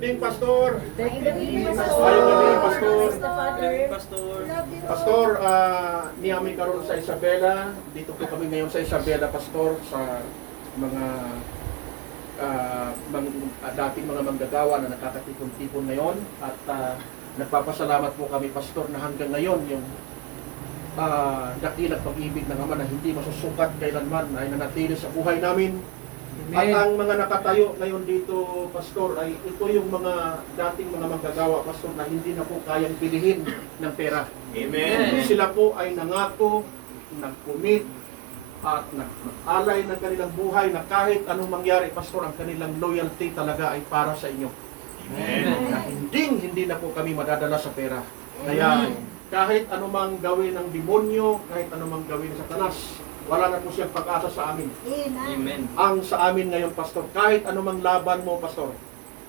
evening, Pastor. Thank you, Ayong gabi, Pastor. Pastor. Pastor, niyami karon sa Isabela. Dito po kami ngayon sa Isabela, Pastor, sa mga dating mga manggagawa na nakakatipon-tipon ngayon. At nagpapasalamat po kami, Pastor, na hanggang ngayon yung dakilang pag-ibig ng Ama na hindi masusukat kailanman ay nanatili sa buhay namin. At ang mga nakatayo ngayon dito, Pastor, ay ito yung mga dating mga manggagawa, Pastor, na hindi na po kayang bilihin ng pera. Amen. Sila po ay nangako, nag-commit, at nag-alay ng kanilang buhay na kahit anong mangyari, Pastor, ang kanilang loyalty talaga ay para sa inyo. Amen. Na hindi na po kami madadala sa pera. Kaya kahit anumang gawin ng demonyo, kahit anumang gawin ng Satanas, wala na po siyang pag-asa sa amin. Amen. Ang sa amin ngayon, Pastor, kahit anumang laban mo, Pastor,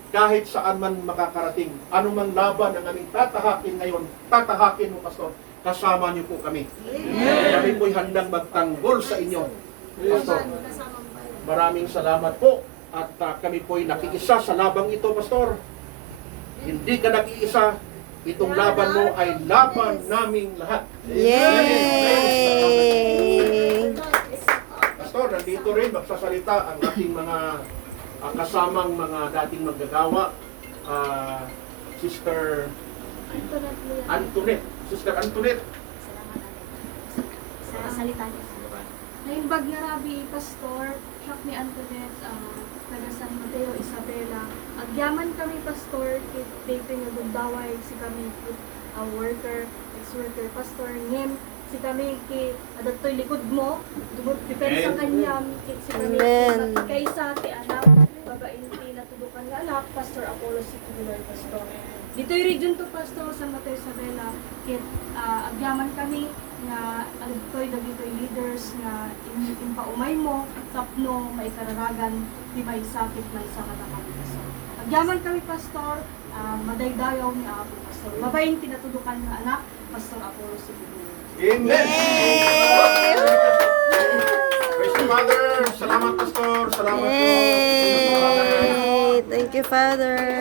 kahit saan man makakarating, anumang laban ang aming tatahakin ngayon, tatahakin mo, Pastor, kasama niyo po kami. Kami po'y handang magtanggol sa inyo, Pastor. Maraming salamat po at kami po'y nakiisa sa labang ito, Pastor. Hindi ka nakiisa, itong laban mo ay laban naming lahat. Yay! Pastor, nandito rin magsasalita ang ating mga kasamang mga dating maggagawa. Sister Antoinette. Sister Antoinette. Sa salita niya. Naimbag nga rabi, Pastor, siya ni Antoinette, taga San Mateo, Isabela. Agyaman kami, Pastor, kit dito nga gundaway, si kami kit worker, ex-worker, Pastor, ngem, si kami kit adatoy likod mo, depende sa kanyam, kit si kami Amen. kaysa ti anak, babaeng ti natudukan nga anak, Pastor Apollo Sicular, Pastor. Dito yung region to, Pastor, San Mateo, Isabela, kit agyaman kami, nga alitoy dagitoy leaders nga impaumay mo tapno may kararagan di may sakit may sakatakan Pastor. Agyaman kami, Pastor, madaydayaw ni Apo, Pastor. Mabayang tinatudukan nga anak, Pastor Apollo Sicular. Amen! Praise the Father! Salamat, Pastor! Salamat po! Yay! Thank you, Father.